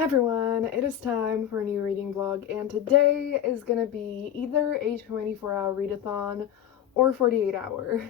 Hi everyone, it is time for a new reading vlog, and today is gonna be either a 24-hour readathon or 48-hour.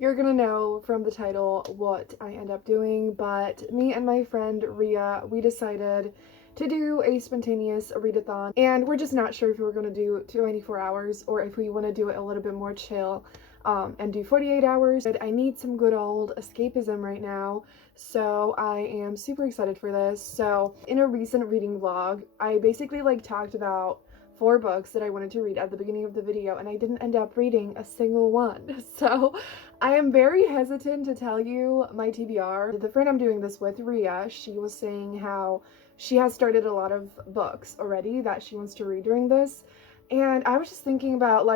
You're gonna know from the title what I end up doing, but me and my friend Ria, we decided to do a spontaneous readathon, and we're just not sure if we're gonna do 24 hours or if we want to do it a little bit more chill and do 48 hours. I need some good old escapism right now, so I am super excited for this. So in a recent reading vlog, I basically talked about 4 books that I wanted to read at the beginning of the video, and I didn't end up reading a single one. So I am very hesitant to tell you my TBR. The friend I'm doing this with, Ria, she was saying how she has started a lot of books already that she wants to read during this. And I was just thinking about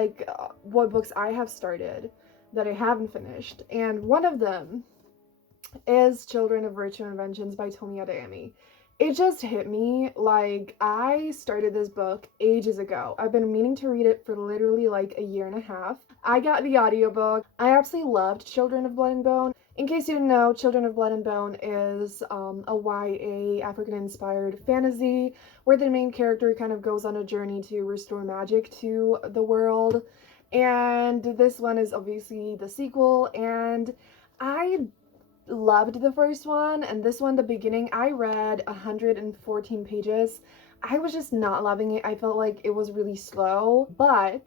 what books I have started that I haven't finished. And one of them is Children of Virtue and Vengeance by Tomi Adeyemi. It just hit me, like, I started this book ages ago. I've been meaning to read it for literally like a year and a half. I got the audiobook. I absolutely loved Children of Blood and Bone. In case you didn't know, Children of Blood and Bone is a YA African-inspired fantasy where the main character kind of goes on a journey to restore magic to the world. And this one is obviously the sequel, and I loved the first one, and this one, the beginning, I read 114 pages. I was just not loving it. I felt like it was really slow, but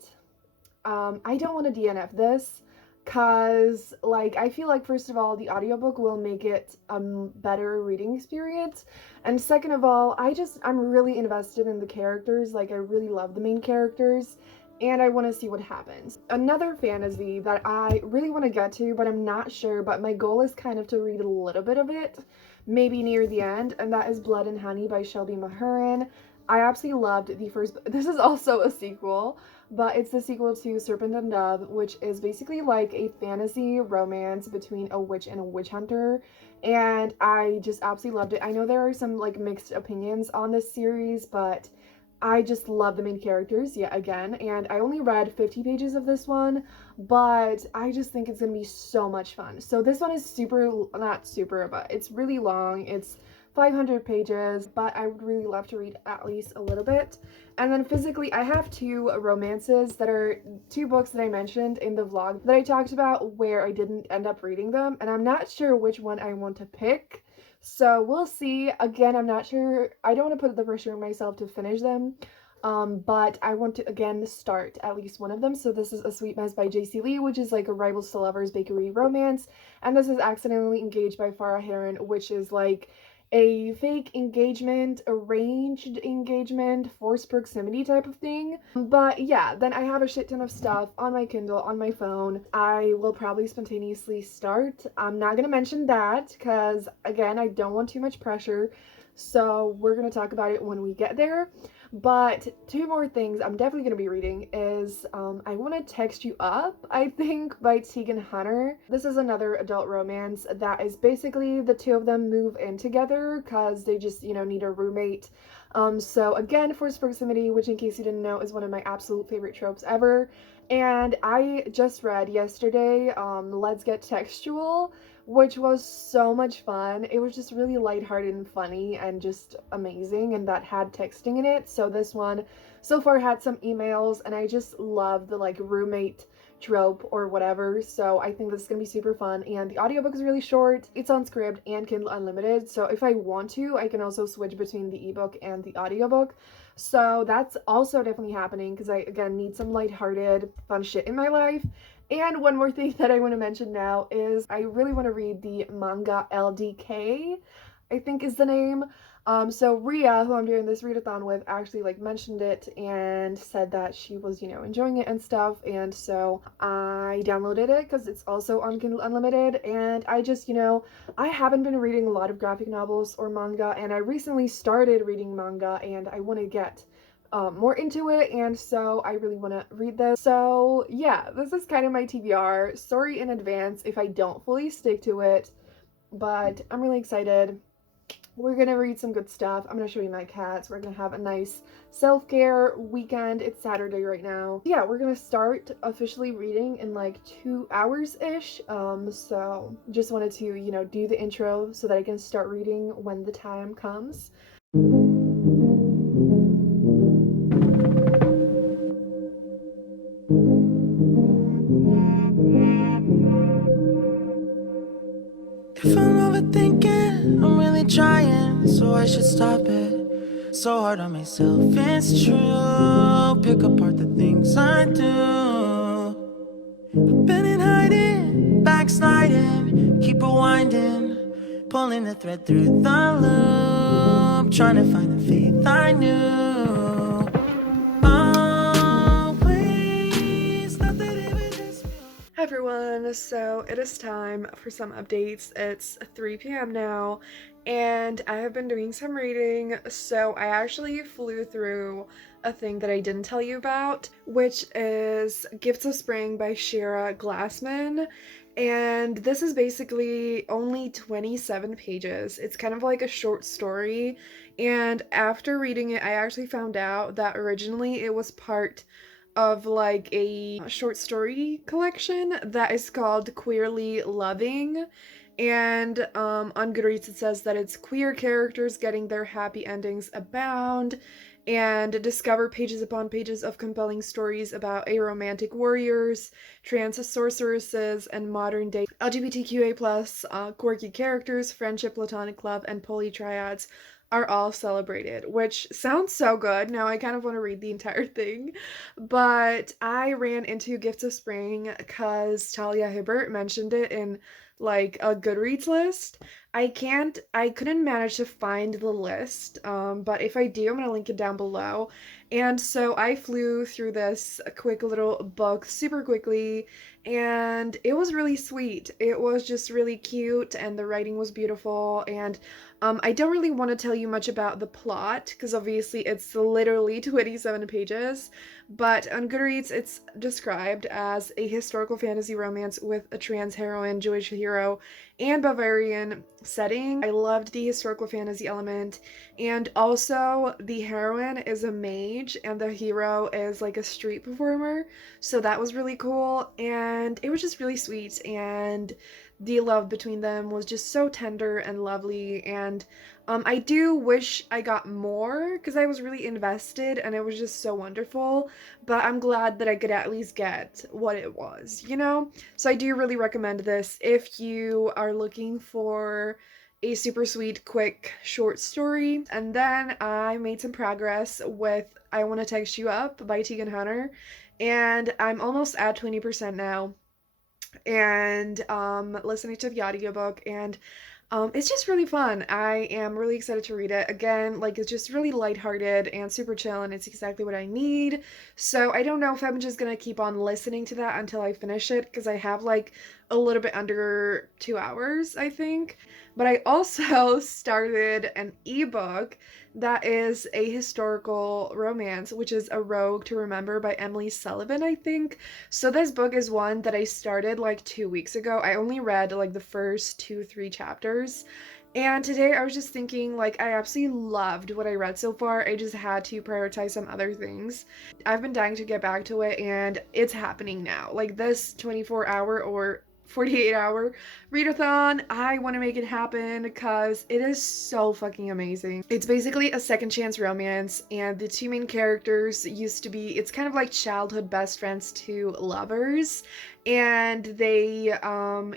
I don't want to DNF this because I feel like, first of all, the audiobook will make it a better reading experience, and second of all, I'm really invested in the characters. I really love the main characters, and I want to see what happens. Another fantasy that I really want to get to, but I'm not sure, but my goal is kind of to read a little bit of it, maybe near the end, and that is Blood and Honey by Shelby Mahurin. I absolutely loved the first. This is also a sequel, but it's the sequel to Serpent and Dove, which is basically like a fantasy romance between a witch and a witch hunter, and I just absolutely loved it. I know there are some mixed opinions on this series, but I just love the main characters yet again, and I only read 50 pages of this one, but I just think it's gonna be so much fun. So this one is not super, but it's really long. It's 500 pages, but I would really love to read at least a little bit. And then physically, I have 2 romances that are 2 books that I mentioned in the vlog that I talked about where I didn't end up reading them, and I'm not sure which one I want to pick. So we'll see. Again, I'm not sure. I don't want to put the pressure on myself to finish them, but I want to, again, start at least one of them. So this is A Sweet Mess by J.C. Lee, which is like a rivals to lovers bakery romance. And this is Accidentally Engaged by Farah Heron, which is like a fake engagement, arranged engagement, forced proximity type of thing. But yeah, then I have a shit ton of stuff on my Kindle, on my phone. I will probably spontaneously start. I'm not gonna mention that because, again, I don't want too much pressure. So we're gonna talk about it when we get there. But 2 more things I'm definitely going to be reading is I Want to Text You Up, I think, by Tegan Hunter. This is another adult romance that is basically the 2 of them move in together because they just, need a roommate. So again, forced proximity, which in case you didn't know is one of my absolute favorite tropes ever. And I just read yesterday Let's Get Textual, which was so much fun. It was just really lighthearted and funny and just amazing, and that had texting in it. So this one so far had some emails, and I just love the roommate trope or whatever. So I think this is gonna be super fun, and the audiobook is really short. It's on Scribd and Kindle Unlimited, so if I want to, I can also switch between the ebook and the audiobook. So that's also definitely happening because I, again, need some lighthearted fun shit in my life. And one more thing that I want to mention now is I really want to read the manga LDK, I think is the name. So Ria, who I'm doing this readathon with, actually mentioned it and said that she was, enjoying it and stuff. And so I downloaded it because it's also on Kindle Unlimited. And I just, I haven't been reading a lot of graphic novels or manga, and I recently started reading manga, and I want to get more into it, and so I really want to read this. So yeah, this is kind of my TBR. Sorry in advance if I don't fully stick to it, but I'm really excited. We're gonna read some good stuff. I'm gonna show you my cats. We're gonna have a nice self-care weekend. It's Saturday right now. Yeah, we're gonna start officially reading in 2 hours-ish. So just wanted to, do the intro so that I can start reading when the time comes. I should stop it. So hard on myself, it's true. Pick apart the things I do. Been in hiding, backsliding, keep rewinding, pulling the thread through the loop, trying to find the faith I knew. Always thought that it would just feel. Hi everyone, so it is time for some updates. It's 3 p.m. now, and I have been doing some reading, so I actually flew through a thing that I didn't tell you about, which is Gifts of Spring by Shira Glassman, and this is basically only 27 pages. It's kind of like a short story, and after reading it, I actually found out that originally it was part of like a short story collection that is called Queerly Loving. And on Goodreads it says that it's queer characters getting their happy endings abound, and discover pages upon pages of compelling stories about aromantic warriors, trans sorceresses, and modern day LGBTQA+ quirky characters. Friendship, platonic love, and polytriads are all celebrated, which sounds so good. Now I kind of want to read the entire thing. But I ran into Gifts of Spring because Talia Hibbert mentioned it in like a Goodreads list. I couldn't manage to find the list, but if I do, I'm gonna link it down below. And so I flew through this quick little book super quickly, and it was really sweet. It was just really cute, and the writing was beautiful, and I don't really want to tell you much about the plot because obviously it's literally 27 pages, but on Goodreads it's described as a historical fantasy romance with a trans heroine, Jewish hero, and Bavarian setting. I loved the historical fantasy element, and also the heroine is a mage and the hero is like a street performer, so that was really cool, and it was just really sweet, and the love between them was just so tender and lovely. And I do wish I got more because I was really invested and it was just so wonderful, but I'm glad that I could at least get what it was, you know? So I do really recommend this if you are looking for a super sweet, quick, short story. And then I made some progress with I Want to Text You Up by Tegan Hunter, and I'm almost at 20% now, and listening to the audiobook, and it's just really fun. I am really excited to read it. Again, like it's just really lighthearted and super chill, and it's exactly what I need. So I don't know if I'm just gonna keep on listening to that until I finish it because I have like a little bit under 2 hours, I think. But I also started an ebook that is a historical romance, which is A Rogue to Remember by Emily Sullivan, I think. So this book is one that I started like 2 weeks ago. I only read like the first 2, 3 chapters. And today I was just thinking, like, I absolutely loved what I read so far. I just had to prioritize some other things. I've been dying to get back to it, and it's happening now. Like, this 24-hour or 48-hour readathon, I want to make it happen because it is so fucking amazing. It's basically a second chance romance, and the two main characters used to be, it's kind of like childhood best friends to lovers, and they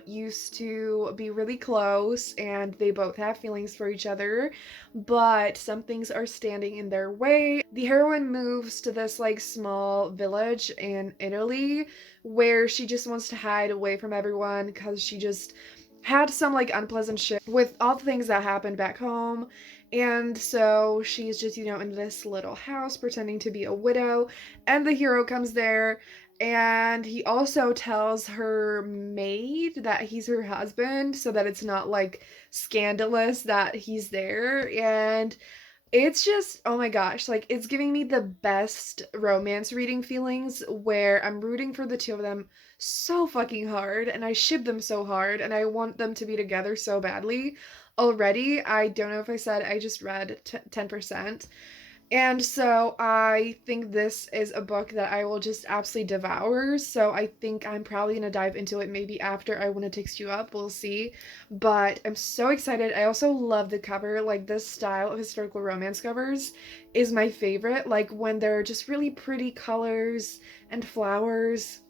used to be really close, and they both have feelings for each other, but some things are standing in their way. The heroine moves to this like small village in Italy where she just wants to hide away from everyone because she just had some like unpleasant shit with all the things that happened back home. And so she's just, in this little house pretending to be a widow, and the hero comes there, and he also tells her maid that he's her husband so that it's not like scandalous that he's there. And it's just, oh my gosh, like it's giving me the best romance reading feelings where I'm rooting for the two of them so fucking hard, and I ship them so hard, and I want them to be together so badly. Already, I don't know if I said I just read 10%. And so I think this is a book that I will just absolutely devour. So I think I'm probably gonna dive into it maybe after I Want to Text You Up. We'll see. But I'm so excited. I also love the cover. Like this style of historical romance covers is my favorite. Like when they're just really pretty colors and flowers.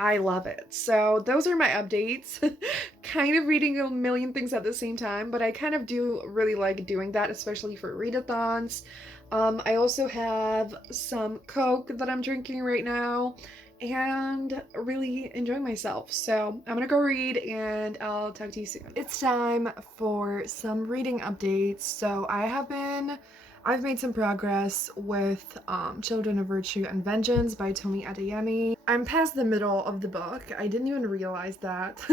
I love it. So those are my updates. Kind of reading a million things at the same time, but I kind of do really like doing that, especially for readathons. I also have some Coke that I'm drinking right now and really enjoying myself. So I'm gonna go read and I'll talk to you soon. It's time for some reading updates. So I've made some progress with Children of Virtue and Vengeance by Tomi Adeyemi. I'm past the middle of the book. I didn't even realize that.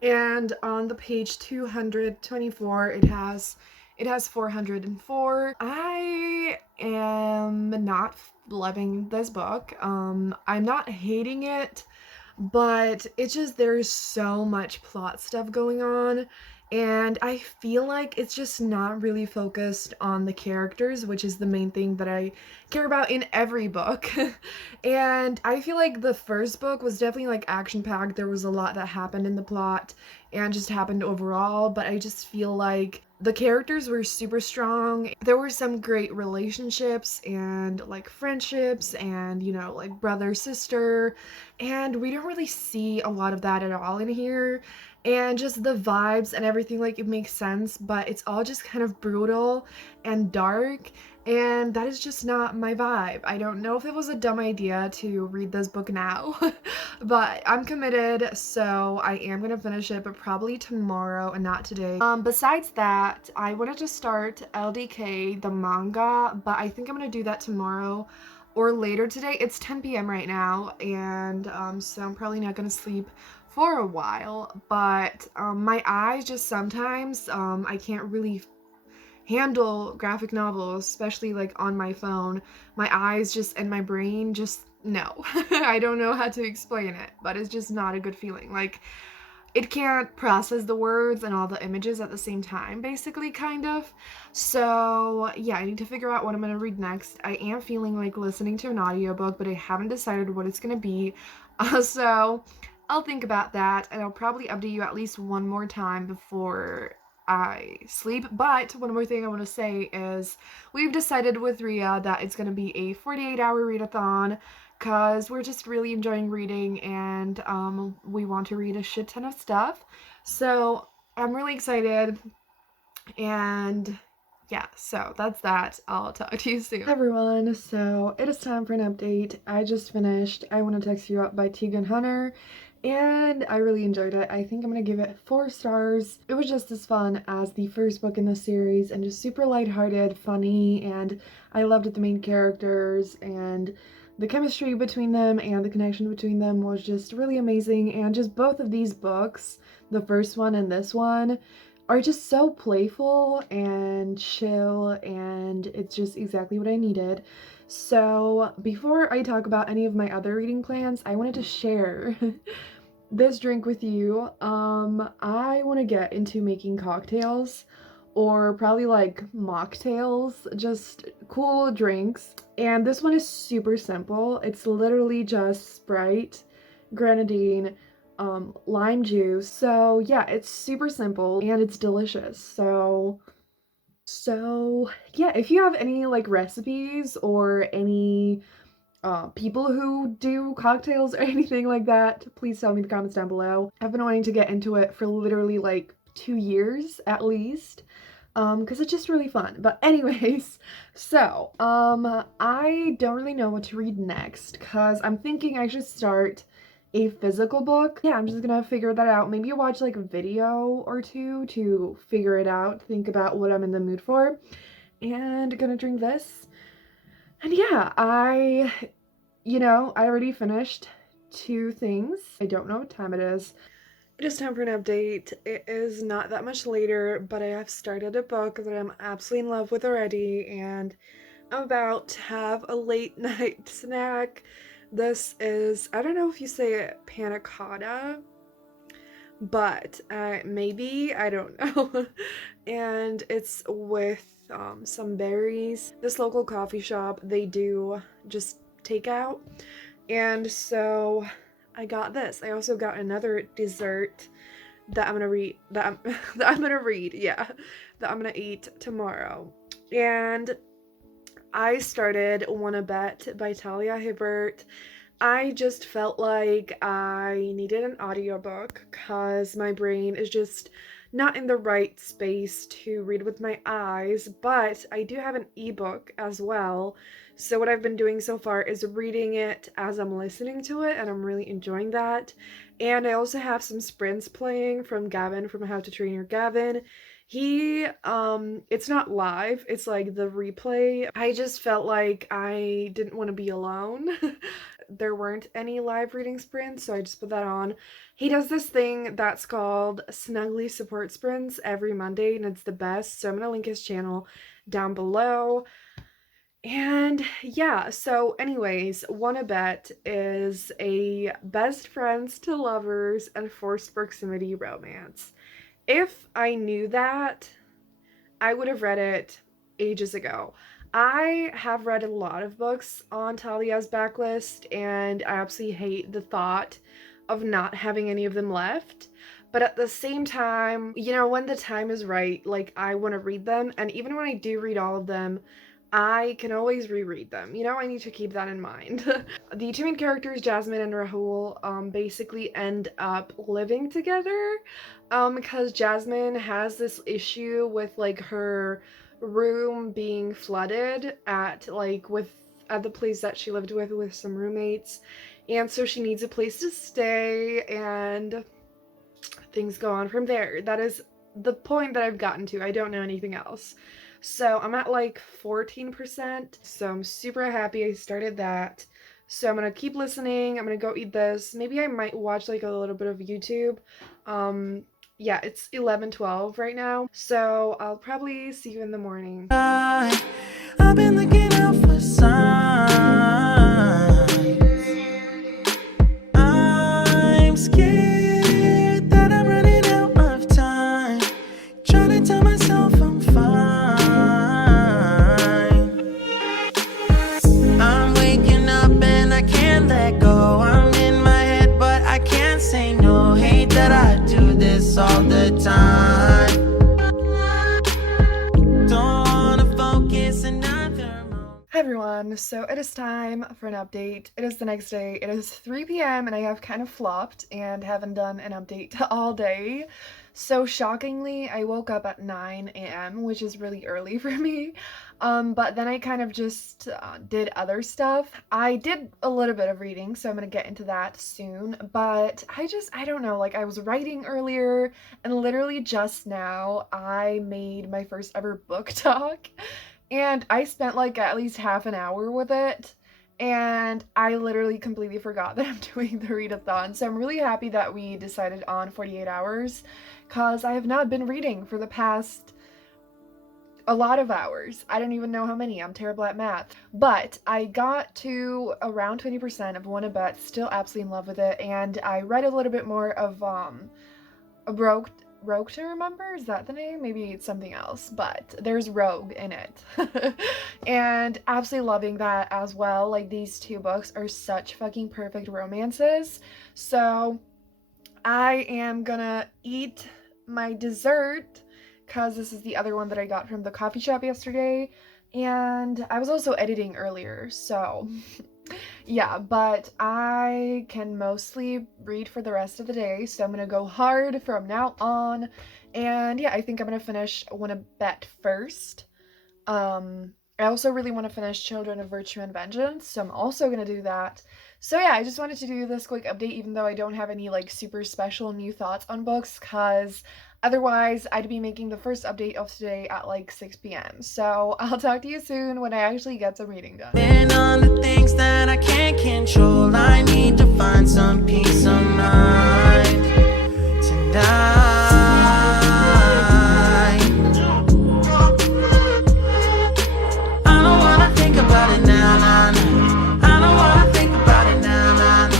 And on the page 224, it has 404. I am not loving this book. I'm not hating it, but it's just there's so much plot stuff going on, and I feel like it's just not really focused on the characters, which is the main thing that I care about in every book. And I feel like the first book was definitely like action packed. There was a lot that happened in the plot and just happened overall, but I just feel like the characters were super strong. There were some great relationships and like friendships and, you know, like brother sister, and we don't really see a lot of that at all in here. And just the vibes and everything, like, it makes sense, but it's all just kind of brutal and dark, and that is just not my vibe. I don't know if it was a dumb idea to read this book now, but I'm committed, so I am gonna finish it, but probably tomorrow and not today. Besides that, I wanted to start LDK, the manga, but I think I'm gonna do that tomorrow or later today. It's 10 p.m. right now, and so I'm probably not gonna sleep for a while, but my eyes just sometimes, I can't really handle graphic novels, especially like on my phone. My eyes just and my brain just no. I don't know how to explain it, but it's just not a good feeling. Like, it can't process the words and all the images at the same time, basically, kind of. So yeah, I need to figure out what I'm gonna read next. I am feeling like listening to an audiobook, but I haven't decided what it's gonna be. So I'll think about that, and I'll probably update you at least one more time before I sleep. But one more thing I want to say is we've decided with Ria that it's going to be a 48-hour readathon because we're just really enjoying reading, and we want to read a shit ton of stuff. So I'm really excited, and yeah, so that's that. I'll talk to you soon. Hi everyone, so it is time for an update. I just finished I Want to Text You Up by Tegan Hunter, and I really enjoyed it. I think I'm gonna give it 4 stars. It was just as fun as the first book in the series, and just super lighthearted, funny, and I loved the main characters, and the chemistry between them and the connection between them was just really amazing. And just both of these books, the first one and this one, are just so playful and chill, and it's just exactly what I needed. So before I talk about any of my other reading plans, I wanted to share this drink with you. I want to get into making cocktails, or probably like mocktails, just cool drinks. And this one is super simple. It's literally just Sprite, grenadine, lime juice. So yeah, it's super simple and it's delicious. So yeah, if you have any like recipes or any people who do cocktails or anything like that, please tell me in the comments down below. I've been wanting to get into it for literally like 2 years at least, because it's just really fun. But anyways, so I don't really know what to read next, because I'm thinking I should start a physical book. Yeah, I'm just gonna figure that out. Maybe watch like a video or two to figure it out, think about what I'm in the mood for, and gonna drink this. And yeah, I already finished 2 things. I don't know what time it is. It is time for an update. It is not that much later, but I have started a book that I'm absolutely in love with already, and I'm about to have a late night snack. This is, I don't know if you say it panna cotta, but maybe, I don't know. And it's with some berries. This local coffee shop, they do just takeout, and so I got this. I also got another dessert that I'm gonna read, that I'm gonna read, yeah, that I'm gonna eat tomorrow. And I started Wanna Bet by Talia Hibbert. I just felt like I needed an audiobook because my brain is just not in the right space to read with my eyes, but I do have an ebook as well. So what I've been doing so far is reading it as I'm listening to it, and I'm really enjoying that. And I also have some sprints playing from Gavin from How to Train Your Gavin. It's not live, it's like the replay. I just felt like I didn't want to be alone. There weren't any live reading sprints, so I just put that on. He does this thing that's called Snuggly Support Sprints every Monday, and it's the best. So I'm gonna link his channel down below. And yeah, so anyways, Wanna Bet is a best friends to lovers and forced proximity romance. If I knew that, I would have read it ages ago. I have read a lot of books on Talia's backlist, and I absolutely hate the thought of not having any of them left. But at the same time, when the time is right, like I want to read them, and even when I do read all of them, I can always reread them. I need to keep that in mind. The two main characters, Jasmine and Rahul, basically end up living together because Jasmine has this issue with like her room being flooded at the place that she lived with some roommates, and so she needs a place to stay, and things go on from there. That is the point that I've gotten to. I don't know anything else. So I'm at like 14%. So I'm super happy I started that. So I'm gonna keep listening. I'm gonna go eat this. Maybe I might watch like a little bit of YouTube. Yeah, it's 11:12 right now. So I'll probably see you in the morning. I've been looking out for signs. I'm scared that I'm running out of time. Trying to tell myself I'm fine. I'm waking up and I can't let go. I'm in my head, but I can't say no. Hate that I do this all the time. Don't wanna focus another moment. Hi everyone, so it is time for an update. It is the next day. It is 3 p.m. and I have kind of flopped and haven't done an update all day. So shockingly, I woke up at 9 a.m., which is really early for me. But then I kind of just did other stuff. I did a little bit of reading, so I'm gonna get into that soon. But I don't know, like I was writing earlier, and literally just now I made my first ever book talk. And I spent like at least half an hour with it, and I literally completely forgot that I'm doing the readathon. So I'm really happy that we decided on 48 hours because I have not been reading for the past a lot of hours. I don't even know how many. I'm terrible at math. But I got to around 20% of Wanna Bet, still absolutely in love with it, and I read a little bit more of a Rogue to Remember? Is that the name? Maybe it's something else, but there's Rogue in it. And absolutely loving that as well. Like, these two books are such fucking perfect romances. So I am gonna eat my dessert because this is the other one that I got from the coffee shop yesterday. And I was also editing earlier, so yeah, but I can mostly read for the rest of the day, so I'm gonna go hard from now on. And yeah, I think I'm gonna finish Wanna Bet first. I also really want to finish Children of Virtue and Vengeance, so I'm also gonna do that. So yeah, I just wanted to do this quick update, even though I don't have any like super special new thoughts on books, cause otherwise I'd be making the first update of today at like 6 p.m. So I'll talk to you soon when I actually get some reading done. And on the things that I can't control, I need to find some peace of mind tonight. I don't wanna think about it now, nah, nah. I don't wanna think about it now, nah, nah.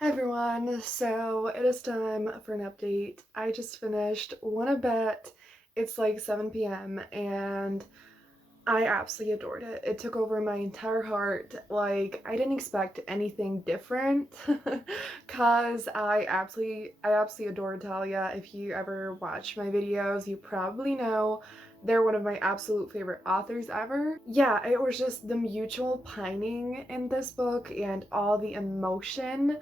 Hi everyone, so it is time for an update. I just finished Wanna Bet. It's like 7 p.m. and I absolutely adored it. It took over my entire heart. Like, I didn't expect anything different cause I absolutely adore Talia. If you ever watch my videos, you probably know They're one of my absolute favorite authors ever. Yeah, it was just the mutual pining in this book and all the emotion.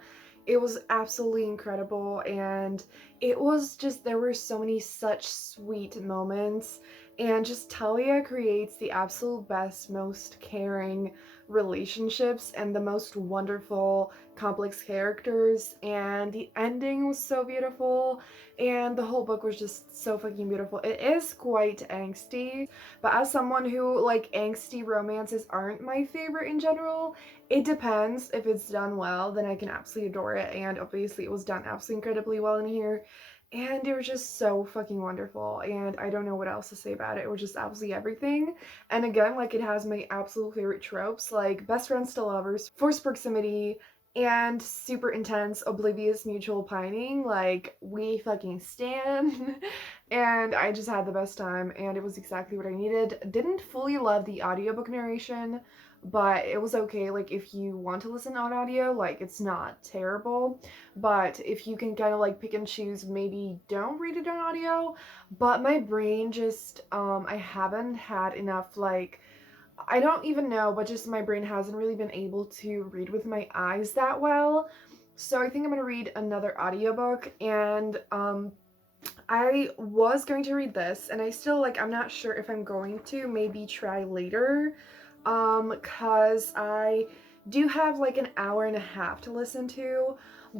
It was absolutely incredible, and it was just, there were so many such sweet moments, and just Talia creates the absolute best, most caring relationships and the most wonderful, complex characters, and the ending was so beautiful, and the whole book was just so fucking beautiful. It is quite angsty, but as someone who, like, angsty romances aren't my favorite in general, it depends. If it's done well, then I can absolutely adore it, and obviously it was done absolutely incredibly well in here, and it was just so fucking wonderful, and I don't know what else to say about it. It was just absolutely everything. And again, like, it has my absolute favorite tropes, like best friends to lovers, forced proximity, and super intense, oblivious mutual pining. Like, we fucking stan. And I just had the best time, and it was exactly what I needed. Didn't fully love the audiobook narration, but it was okay. Like, if you want to listen on audio, like, it's not terrible, but if you can kind of like pick and choose, maybe don't read it on audio. But my brain just I haven't had enough, like, I don't even know, but just my brain hasn't really been able to read with my eyes that well. So I think I'm gonna read another audiobook, and I was going to read this, and I still, like, I'm not sure if I'm going to maybe try later, cause I do have like an hour and a half to listen to,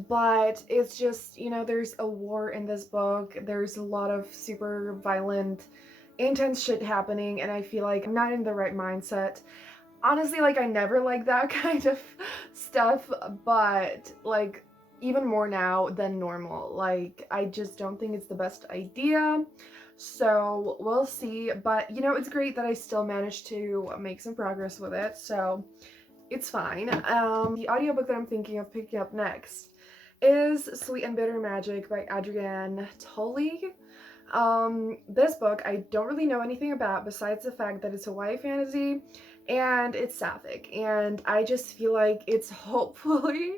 but it's just, you know, there's a war in this book, there's a lot of super violent, intense shit happening, and I feel like I'm not in the right mindset. Honestly, like, I never like that kind of stuff, but like even more now than normal. Like, I just don't think it's the best idea. So we'll see. But you know, it's great that I still managed to make some progress with it. So it's fine. The audiobook that I'm thinking of picking up next is Sweet and Bitter Magic by Adrienne Tolley. This book I don't really know anything about besides the fact that it's a YA fantasy and it's sapphic, and I just feel like it's hopefully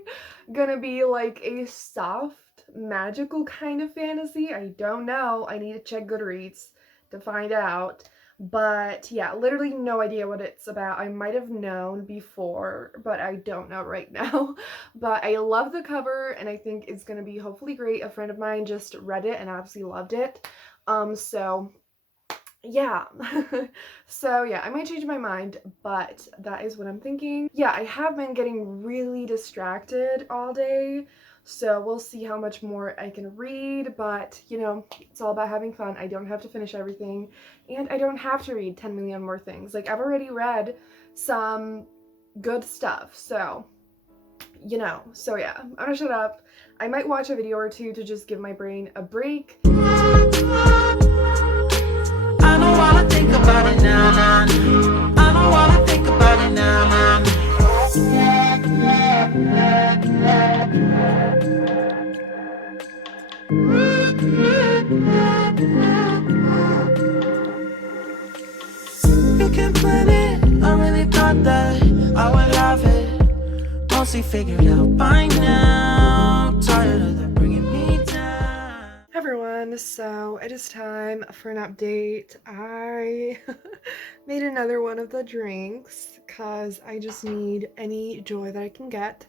gonna be like a soft, magical kind of fantasy. I don't know. I need to check Goodreads to find out. But yeah, literally no idea what it's about. I might have known before, but I don't know right now. But I love the cover, and I think it's gonna be hopefully great. A friend of mine just read it and absolutely loved it. So yeah. So yeah, I might change my mind, but that is what I'm thinking. Yeah, I have been getting really distracted all day, so we'll see how much more I can read, but you know, it's all about having fun. I don't have to finish everything, and I don't have to read 10 million more things. Like, I've already read some good stuff, so you know. So yeah, I'm gonna shut up. I might watch a video or two to just give my brain a break. I don't wanna think about it now, nah. I don't wanna think about it now, nah. You can plan it, I really thought that I would have it mostly figured out by now. Tired of the bringing me down. Hey everyone, so it is time for an update. I made another one of the drinks because I just need any joy that I can get.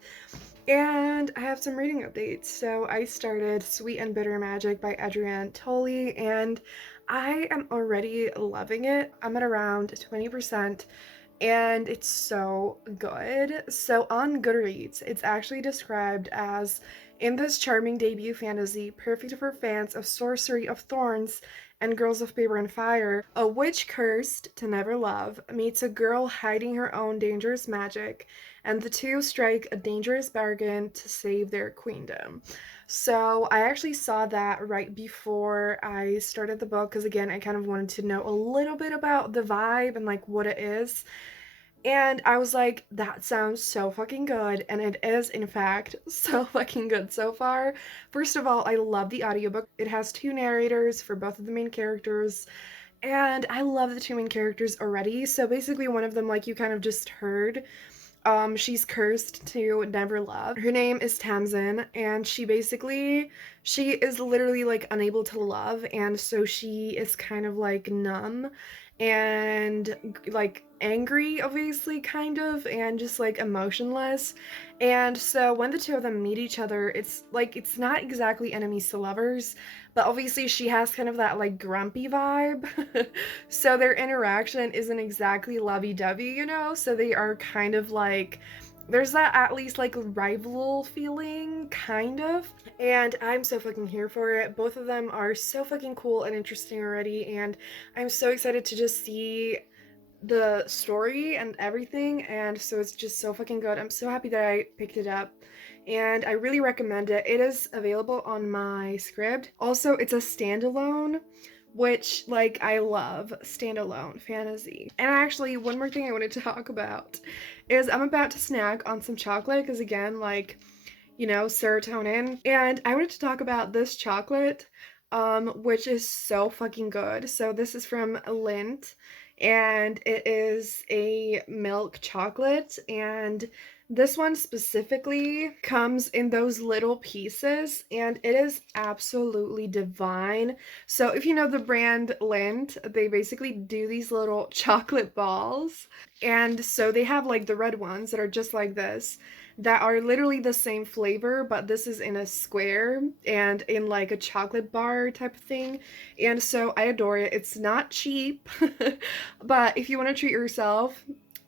And I have some reading updates. So I started Sweet and Bitter Magic by Adrienne Tolley, and I am already loving it. I'm at around 20%, and it's so good. So on Goodreads, it's actually described as, in this charming debut fantasy, perfect for fans of Sorcery of Thorns and Girls of Paper and Fire, a witch cursed to never love meets a girl hiding her own dangerous magic, and the two strike a dangerous bargain to save their queendom. So I actually saw that right before I started the book, because again, I kind of wanted to know a little bit about the vibe and like what it is. And I was like, that sounds so fucking good. And it is, in fact, so fucking good so far. First of all, I love the audiobook. It has two narrators for both of the main characters. And I love the two main characters already. So basically, one of them, like you kind of just heard, she's cursed to never love. Her name is Tamsin, and she basically She is literally like unable to love, and so she is kind of like numb and like angry, obviously, kind of, and just like emotionless. And so when the two of them meet each other, it's like it's not exactly enemies to lovers, but obviously she has kind of that like grumpy vibe. So their interaction isn't exactly lovey-dovey, you know? So they are kind of like there's that at least like rival feeling, kind of. And I'm so fucking here for it. Both of them are so fucking cool and interesting already, and I'm so excited to just see the story and everything, and so it's just so fucking good. I'm so happy that I picked it up, and I really recommend it. It is available on my Scribd. Also, it's a standalone, which, like, I love standalone fantasy. And actually, one more thing I wanted to talk about is I'm about to snack on some chocolate, because again, like, you know, serotonin. And I wanted to talk about this chocolate, which is so fucking good. So this is from Lindt, and it is a milk chocolate, and this one specifically comes in those little pieces, and it is absolutely divine. So if you know the brand Lindt, they basically do these little chocolate balls, and so they have like the red ones that are just like this, that are literally the same flavor, but this is in a square and in like a chocolate bar type of thing. And so I adore it. It's not cheap, but if you want to treat yourself,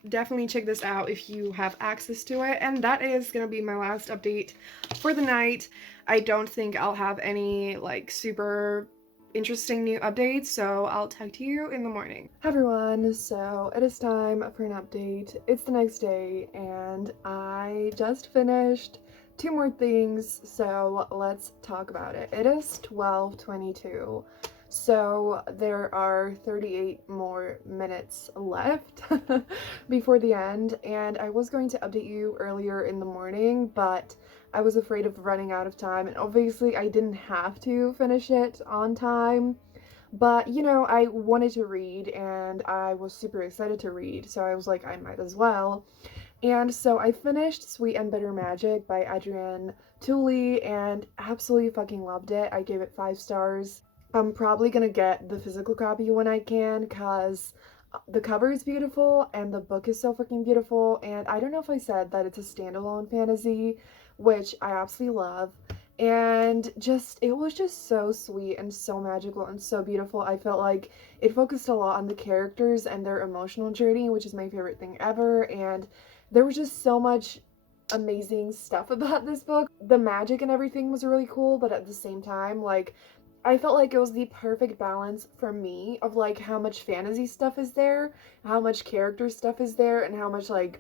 definitely check this out if you have access to it. And that is going to be my last update for the night. I don't think I'll have any like super interesting new updates, so I'll talk to you in the morning. Hi everyone, so it is time for an update. It's the next day and I just finished 2 more things, so let's talk about it. It is 12:22, so there are 38 more minutes left before the end, and I was going to update you earlier in the morning, but I was afraid of running out of time, and obviously I didn't have to finish it on time, but you know, I wanted to read and I was super excited to read, so I was like, I might as well. And so I finished Sweet and Bitter Magic by Adrienne Tooley and absolutely fucking loved it. I gave it 5 stars. I'm probably gonna get the physical copy when I can, because the cover is beautiful and the book is so fucking beautiful, and I don't know if I said that it's a standalone fantasy, which I absolutely love. And just it was just so sweet and so magical and so beautiful. I felt like it focused a lot on the characters and their emotional journey, which is my favorite thing ever, and there was just so much amazing stuff about this book. The magic and everything was really cool, but at the same time, like, I felt like it was the perfect balance for me of like how much fantasy stuff is there, how much character stuff is there, and how much like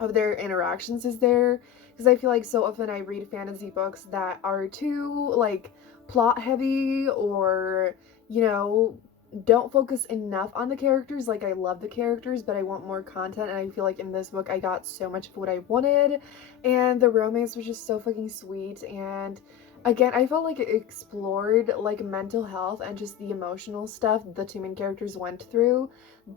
of their interactions is there. Because I feel like so often I read fantasy books that are too like plot heavy, or you know, don't focus enough on the characters. Like, I love the characters, but I want more content, and I feel like in this book I got so much of what I wanted, and the romance was just so fucking sweet. And again, I felt like it explored like mental health and just the emotional stuff the 2 main characters went through,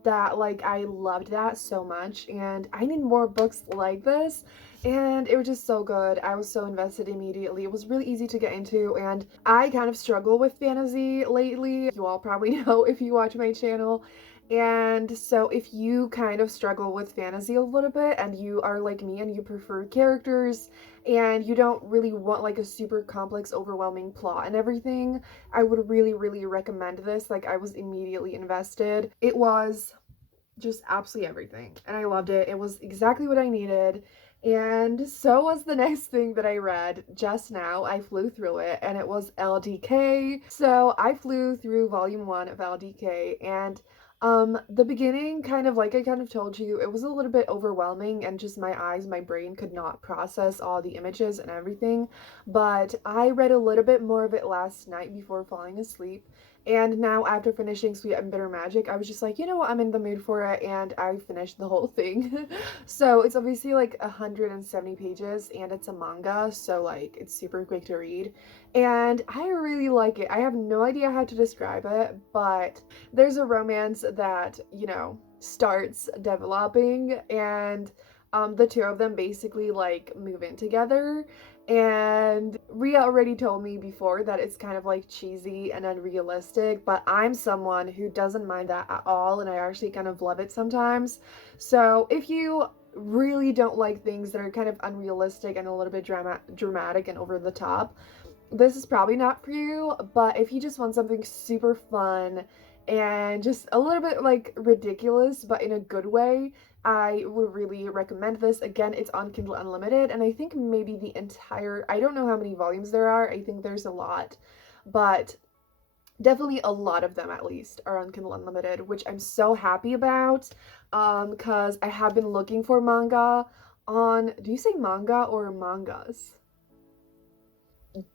that like I loved that so much, and I need more books like this. And it was just so good. I was so invested immediately. It was really easy to get into, and I kind of struggle with fantasy lately. You all probably know if you watch my channel. And so if you kind of struggle with fantasy a little bit and you are like me and you prefer characters and you don't really want like a super complex, overwhelming plot and everything, I would really, really recommend this. Like, I was immediately invested. It was just absolutely everything, and I loved it. It was exactly what I needed. And so was the next thing that I read just now. I flew through it, and it was LDK. So I flew through volume 1 of LDK, and the beginning, kind of like I kind of told you, it was a little bit overwhelming, and just my eyes, my brain could not process all the images and everything. But I read a little bit more of it last night before falling asleep, and now after finishing Sweet and Bitter Magic, I was just like, you know what, I'm in the mood for it, and I finished the whole thing. So it's obviously like 170 pages, and it's a manga, so like it's super quick to read, and I really like it. I have no idea how to describe it, but there's a romance that, you know, starts developing, and the 2 of them basically like move in together. And Rhea already told me before that it's kind of like cheesy and unrealistic, but I'm someone who doesn't mind that at all, and I actually kind of love it sometimes. So if you really don't like things that are kind of unrealistic and a little bit dramatic and over the top, this is probably not for you. But if you just want something super fun and just a little bit like ridiculous but in a good way, I would really recommend this. Again, it's on Kindle Unlimited, and I think maybe the entire, I don't know how many volumes there are, I think there's a lot, but definitely a lot of them at least are on Kindle Unlimited, which I'm so happy about, because I have been looking for manga on, do you say manga or mangas?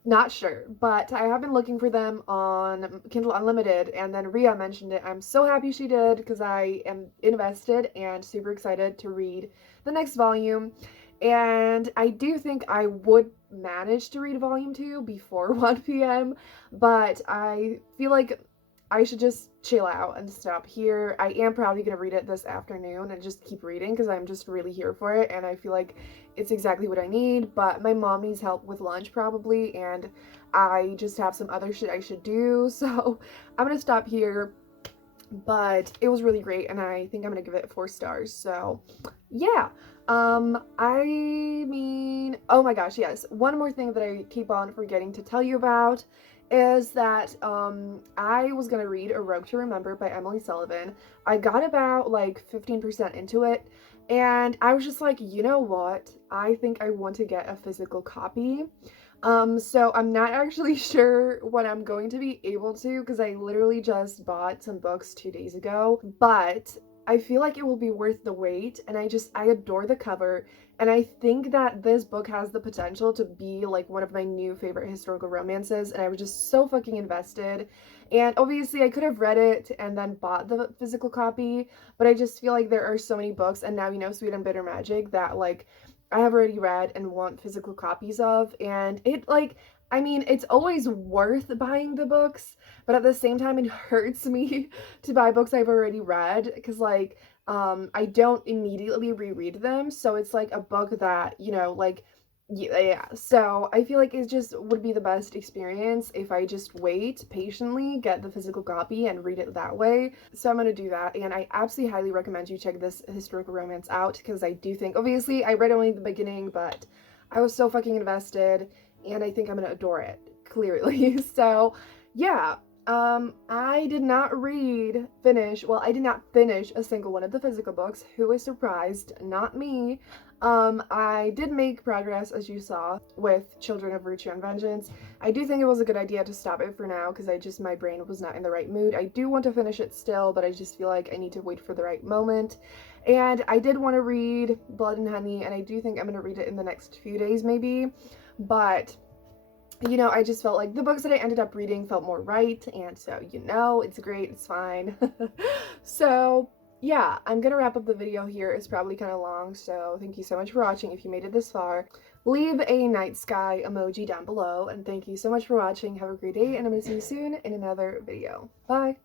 Not sure, but I have been looking for them on Kindle Unlimited, and then Rhea mentioned it. I'm so happy she did because I am invested and super excited to read the next volume. And I do think I would manage to read volume 2 before 1 p.m., but I feel like I should just chill out and stop here. I am probably going to read it this afternoon and just keep reading because I'm just really here for it, and I feel like it's exactly what I need. But my mom needs help with lunch probably, and I just have some other shit I should do, so I'm going to stop here. But it was really great, and I think I'm going to give it 4 stars. So yeah. I mean, oh my gosh, yes. One more thing that I keep on forgetting to tell you about is that I was gonna read A Rogue to Remember by Emily Sullivan. I got about like 15% into it, and I was just like, you know what? I think I want to get a physical copy. So I'm not actually sure when I'm going to be able to, because I literally just bought some books 2 days ago, but I feel like it will be worth the wait, and I adore the cover, and I think that this book has the potential to be like one of my new favorite historical romances, and I was just so fucking invested. And obviously I could have read it and then bought the physical copy, but I just feel like there are so many books, and now, you know, Sweet and Bitter Magic, that like I have already read and want physical copies of, and it like, I mean, it's always worth buying the books, but at the same time it hurts me to buy books I've already read, because like I don't immediately reread them, so it's like a book that, you know, like yeah, so I feel like it just would be the best experience if I just wait patiently, get the physical copy, and read it that way. So I'm gonna do that, and I absolutely highly recommend you check this historical romance out, because I do think, obviously I read only the beginning, but I was so fucking invested, and I think I'm gonna adore it, clearly. So yeah, I did not I did not finish a single one of the physical books. Who is surprised? Not me. I did make progress, as you saw, with Children of Virtue and Vengeance. I do think it was a good idea to stop it for now, because my brain was not in the right mood. I do want to finish it still, but I just feel like I need to wait for the right moment. And I did want to read Blood and Honey, and I do think I'm going to read it in the next few days, maybe. But you know, I just felt like the books that I ended up reading felt more right, and so, you know, it's great, it's fine. So yeah, I'm gonna wrap up the video here. It's probably kind of long, so thank you so much for watching. If you made it this far, leave a night sky emoji down below, and thank you so much for watching. Have a great day, and I'm gonna see you soon in another video. Bye!